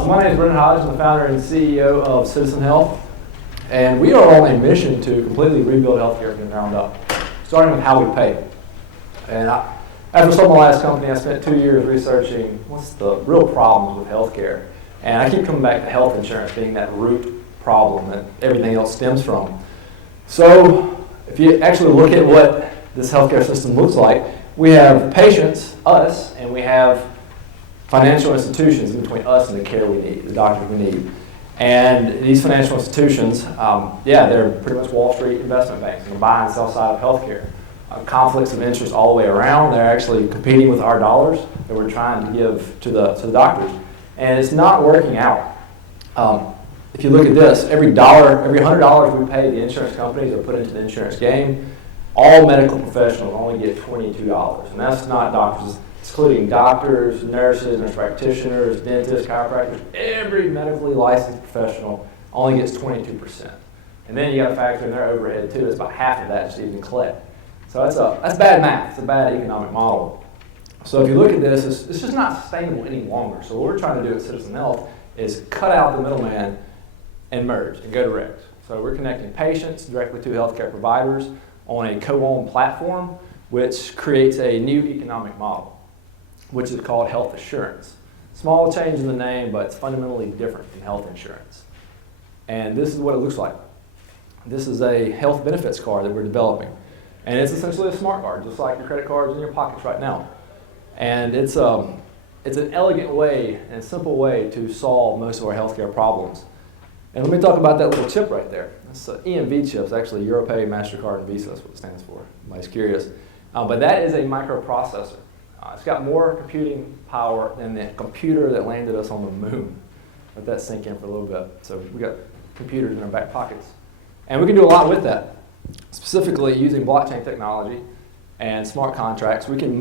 So my name is Brennen Hodge. I'm the founder and CEO of Citizen Health. And we are on a mission to completely rebuild healthcare from the ground up, starting with how we pay. And after starting my last company, I spent 2 years researching what's the real problems with healthcare. And I keep coming back to health insurance being that root problem that everything else stems from. So if you actually look at what this healthcare system looks like, we have patients, us, and we have financial institutions in between us and the care we need, the doctors we need. And these financial institutions, they're pretty much Wall Street investment banks on the buy and sell side of healthcare. Conflicts of interest all the way around. They're actually competing with our dollars that we're trying to give to the doctors. And it's not working out. If you look at this, every $100 we pay the insurance companies or put into the insurance game, all medical professionals only get $22. And that's not doctors, excluding doctors, nurses, nurse practitioners, dentists, chiropractors. Every medically licensed professional only gets 22%. And then you got to factor in their overhead too. It's about half of that just even collect. So that's bad math. It's a bad economic model. So if you look at this, it's just not sustainable any longer. So what we're trying to do at Citizen Health is cut out the middleman and merge and go direct. So we're connecting patients directly to healthcare providers on a co-owned platform, which creates a new economic model, which is called health assurance. Small change in the name, but it's fundamentally different from health insurance. And this is what it looks like. This is a health benefits card that we're developing. And it's essentially a smart card, just like your credit cards in your pockets right now. And it's an elegant way and a simple way to solve most of our healthcare problems. And let me talk about that little chip right there. It's an EMV chip. It's actually Europay, MasterCard, and Visa. That's what it stands for. Anybody's curious. But that is a microprocessor. It's got more computing power than the computer that landed us on the moon. Let that sink in for a little bit. So we got computers in our back pockets. And we can do a lot with that. Specifically using blockchain technology and smart contracts, we can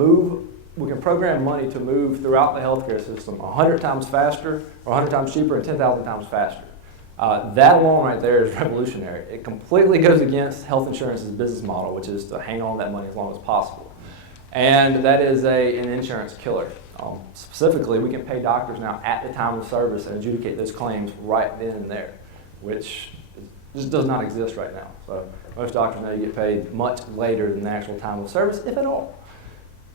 program money to move throughout the healthcare system 100 times faster or 100 times cheaper and 10,000 times faster. That alone right there is revolutionary. It completely goes against health insurance's business model, which is to hang on to that money as long as possible. And that is an insurance killer. Specifically, we can pay doctors now at the time of service and adjudicate those claims right then and there, which just does not exist right now. So most doctors know you get paid much later than the actual time of service, if at all.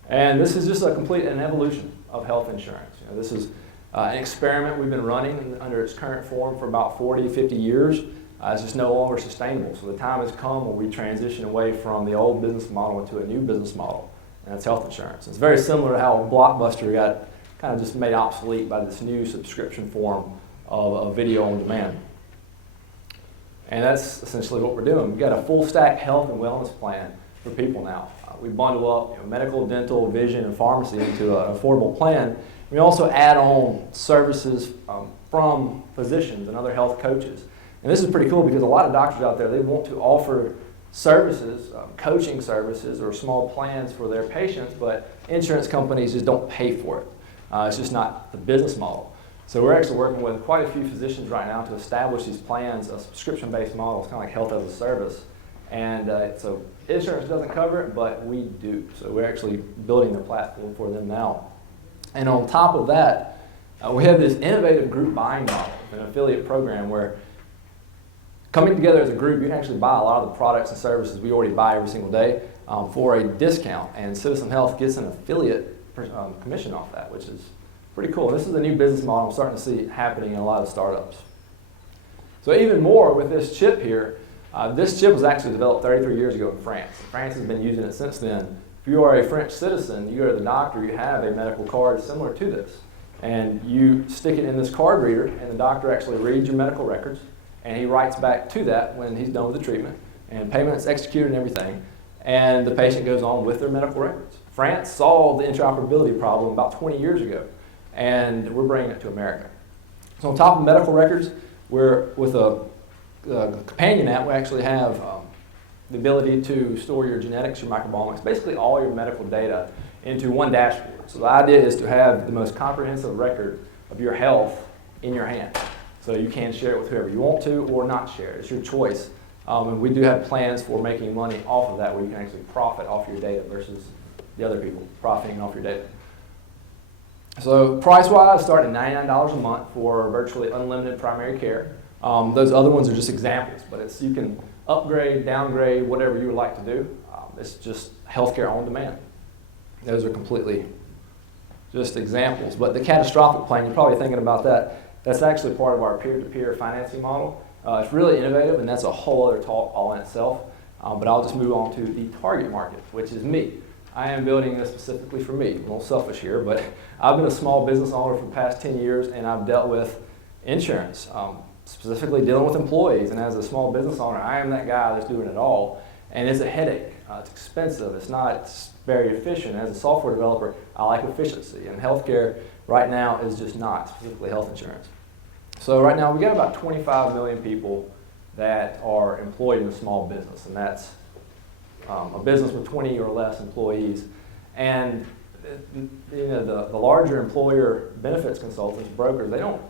And this is just an evolution of health insurance. This is an experiment we've been running under its current form for about 40, 50 years. It's just no longer sustainable. So the time has come where we transition away from the old business model into a new business model, and that's health insurance. It's very similar to how Blockbuster got kind of just made obsolete by this new subscription form of video on demand. And that's essentially what we're doing. We've got a full stack health and wellness plan for people now. We bundle up medical, dental, vision, and pharmacy into an affordable plan. We also add on services from physicians and other health coaches. And this is pretty cool because a lot of doctors out there, they want to offer services, coaching services or small plans for their patients, but insurance companies just don't pay for it. It's just not the business model. So we're actually working with quite a few physicians right now to establish these plans, a subscription-based model. It's kind of like health as a service. And so insurance doesn't cover it, but we do. So we're actually building the platform for them now. And on top of that, we have this innovative group buying model, an affiliate program where coming together as a group, you can actually buy a lot of the products and services we already buy every single day for a discount. And Citizen Health gets an affiliate commission off that, which is pretty cool. This is a new business model I'm starting to see happening in a lot of startups. So even more with this chip here, this chip was actually developed 33 years ago in France. France has been using it since then. If you are a French citizen, you go to the doctor, you have a medical card similar to this. And you stick it in this card reader, and the doctor actually reads your medical records, and he writes back to that when he's done with the treatment, and payment's executed and everything, and the patient goes on with their medical records. France solved the interoperability problem about 20 years ago, and we're bringing it to America. So on top of medical records, we're with a companion app, we actually have the ability to store your genetics, your microbiomics, basically all your medical data into one dashboard. So the idea is to have the most comprehensive record of your health in your hand. So you can share it with whoever you want to or not share it. It's your choice. And we do have plans for making money off of that where you can actually profit off your data versus the other people profiting off your data. So price-wise, starting at $99 a month for virtually unlimited primary care. Those other ones are just examples, but you can upgrade, downgrade, whatever you would like to do. It's just healthcare on demand. Those are completely just examples. But the catastrophic plan, you're probably thinking about that. That's actually part of our peer-to-peer financing model. It's really innovative, and that's a whole other talk all in itself. But I'll just move on to the target market, which is me. I am building this specifically for me. I'm a little selfish here, but I've been a small business owner for the past 10 years, and I've dealt with insurance, specifically dealing with employees. And as a small business owner, I am that guy that's doing it all. And it's a headache. It's expensive. It's not very efficient. As a software developer, I like efficiency. And healthcare right now is just not, specifically health insurance. So right now, we got about 25 million people that are employed in a small business. And that's a business with 20 or less employees. And the larger employer benefits consultants, brokers, they don't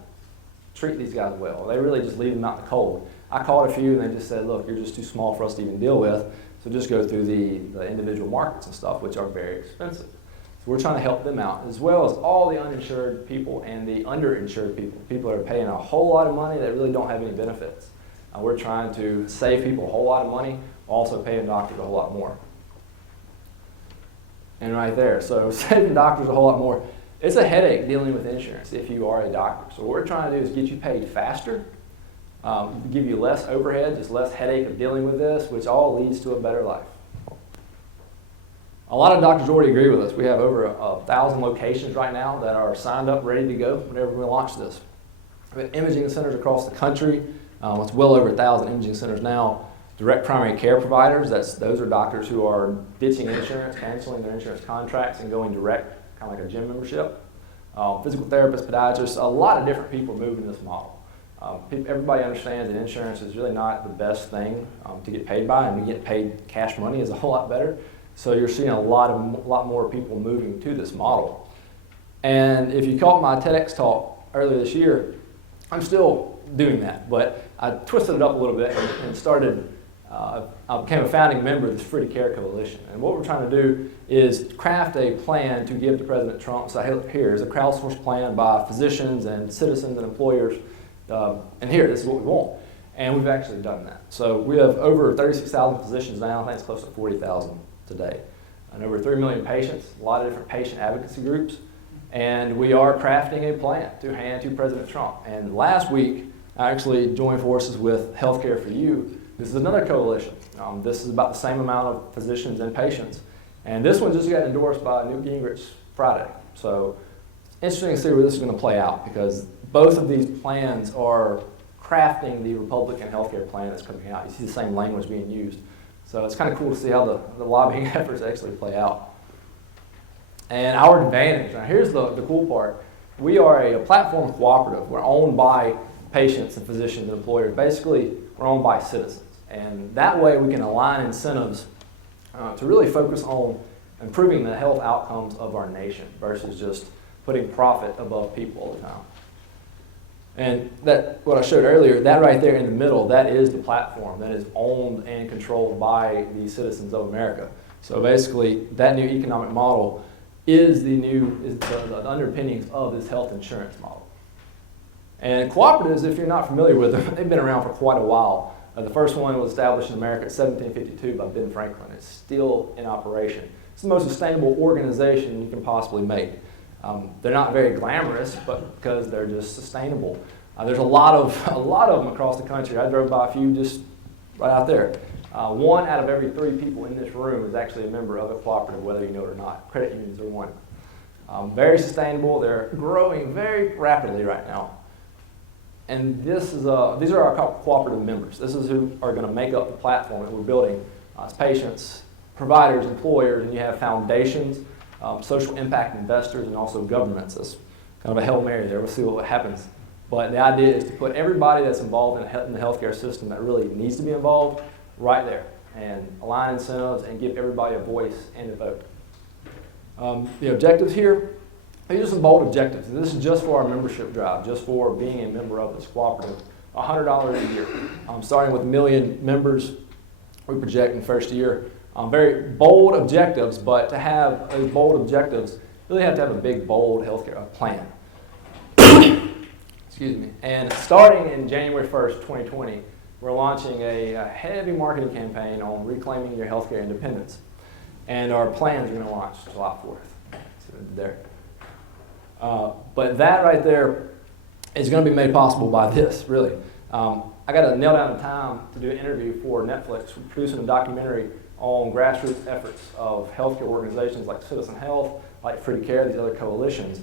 treat these guys well. They really just leave them out in the cold. I called a few and they just said, look, you're just too small for us to even deal with, so just go through the individual markets and stuff, which are very expensive. So we're trying to help them out, as well as all the uninsured people and the underinsured people, people that are paying a whole lot of money that really don't have any benefits. We're trying to save people a whole lot of money, also paying doctors a whole lot more. And right there, so saving doctors a whole lot more. It's a headache dealing with insurance if you are a doctor. So what we're trying to do is get you paid faster, give you less overhead, just less headache of dealing with this, which all leads to a better life. A lot of doctors already agree with us. We have over 1,000 locations right now that are signed up, ready to go whenever we launch this. We have imaging centers across the country. It's well over 1,000 imaging centers now. Direct primary care providers, those are doctors who are ditching insurance, canceling their insurance contracts and going direct, kind of like a gym membership. Physical therapists, podiatrists, a lot of different people moving this model. Everybody understands that insurance is really not the best thing to get paid by, and to get paid cash money is a whole lot better. So you're seeing a lot more people moving to this model. And if you caught my TEDx talk earlier this year, I'm still doing that, but I twisted it up a little bit and started. I became a founding member of this Free to Care Coalition. And what we're trying to do is craft a plan to give to President Trump. So here's a crowdsourced plan by physicians and citizens and employers. And here, this is what we want. And we've actually done that. So we have over 36,000 physicians now. I think it's close to 40,000 today. And over 3 million patients, a lot of different patient advocacy groups. And we are crafting a plan to hand to President Trump. And last week, I actually joined forces with Healthcare for You. This is another coalition. This is about the same amount of physicians and patients. And this one just got endorsed by Newt Gingrich Friday. So it's interesting to see where this is going to play out, because both of these plans are crafting the Republican healthcare plan that's coming out. You see the same language being used. So it's kind of cool to see how the lobbying efforts actually play out. And our advantage, now here's the cool part. We are a platform cooperative. We're owned by patients and physicians and employers. Basically, we're owned by citizens. And that way we can align incentives to really focus on improving the health outcomes of our nation versus just putting profit above people all the time. And that, what I showed earlier, that right there in the middle, that is the platform that is owned and controlled by the citizens of America. So basically, that new economic model is the underpinnings of this health insurance model. And cooperatives, if you're not familiar with them, they've been around for quite a while. The first one was established in America in 1752 by Ben Franklin. It's still in operation. It's the most sustainable organization you can possibly make. They're not very glamorous, but because they're just sustainable. There's a lot of them across the country. I drove by a few just right out there. 1 out of every 3 people in this room is actually a member of a cooperative, whether you know it or not. Credit unions are one. Very sustainable. They're growing very rapidly right now. And these are our cooperative members. This is who are going to make up the platform that we're building. It's patients, providers, employers, and you have foundations, social impact investors, and also governments. That's kind of a Hail Mary there. We'll see what happens. But the idea is to put everybody that's involved in the healthcare system that really needs to be involved right there, and align incentives and give everybody a voice and a vote. The objectives here, these are some bold objectives. This is just for our membership drive, just for being a member of this cooperative. $100 a year. Starting with 1 million members, we project in the first year. Very bold objectives, but to have those bold objectives, it really have to have a big, bold healthcare plan. Excuse me. And starting in January 1st, 2020, we're launching a heavy marketing campaign on reclaiming your healthcare independence. And our plans are going to launch July 4th. So there. But that right there is going to be made possible by this, really. I got to nail down the time to do an interview for Netflix, producing a documentary on grassroots efforts of healthcare organizations like Citizen Health, like Free to Care, these other coalitions.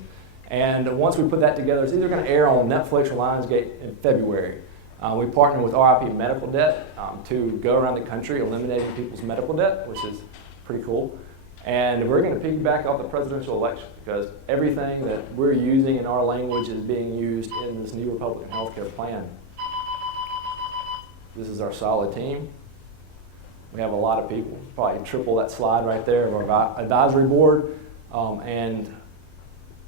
And once we put that together, it's either going to air on Netflix or Lionsgate in February. We partner with RIP Medical Debt to go around the country eliminating people's medical debt, which is pretty cool. And we're going to piggyback off the presidential election because everything that we're using in our language is being used in this new Republican healthcare plan. This is our solid team. We have a lot of people, probably triple that slide right there of our advisory board, and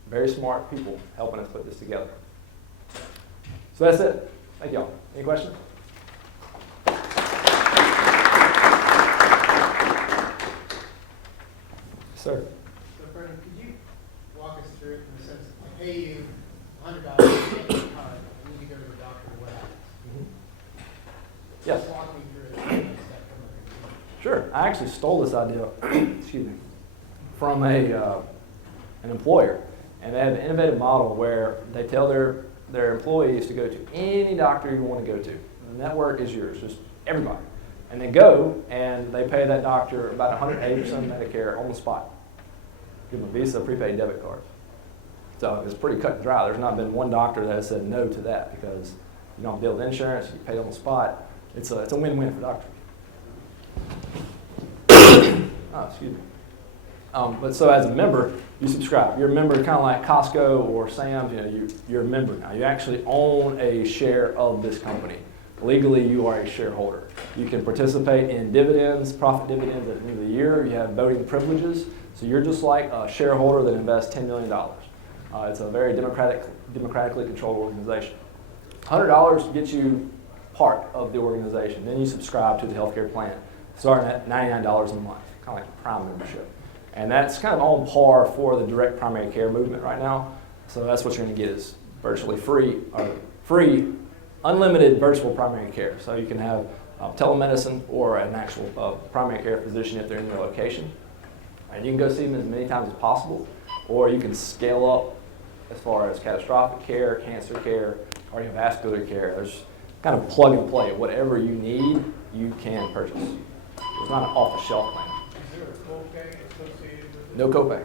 very smart people helping us put this together. So that's it. Thank y'all. Any questions? Sir. So, Brennen, could you walk us through it in the sense that I pay you $100 to get a card, I need to go to the doctor, what happens? Yes. Just walk me through it. Step from Sure. I actually stole this idea excuse me, from an employer. And they have an innovative model where they tell their employees to go to any doctor you want to go to. The network is yours, just everybody. And they go and they pay that doctor about 180% of Medicare on the spot. Give them a Visa prepaid debit card. So it's pretty cut and dry. There's not been one doctor that has said no to that because you don't build insurance, you pay on the spot. It's a win-win for doctors. Oh, excuse me. But so as a member, you subscribe. You're a member kind of like Costco or Sam's. You know, you're a member now. You actually own a share of this company. Legally, you are a shareholder. You can participate in dividends, profit dividends at the end of the year. You have voting privileges. So you're just like a shareholder that invests $10 million. It's a very democratically controlled organization. $100 gets you part of the organization. Then you subscribe to the healthcare plan, starting at $99 a month, kind of like a Prime membership. And that's kind of on par for the direct primary care movement right now. So that's what you're going to get is virtually free, unlimited virtual primary care. So you can have telemedicine or an actual primary care physician if they're in your location. And you can go see them as many times as possible, or you can scale up as far as catastrophic care, cancer care, cardiovascular care. There's kind of plug and play. Whatever you need, you can purchase. It's not an off-the-shelf plan. Is there a copay associated with it? No copay.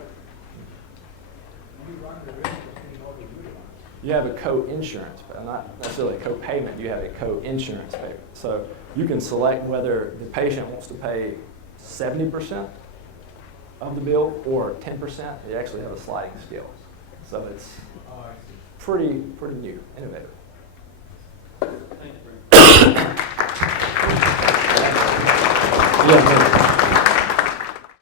You run the risk of being overutilized. You have a co-insurance, but not necessarily a co-payment. You have a co-insurance payment. So you can select whether the patient wants to pay 70% of the bill or 10%. You actually have a sliding scale. So it's pretty new, innovative.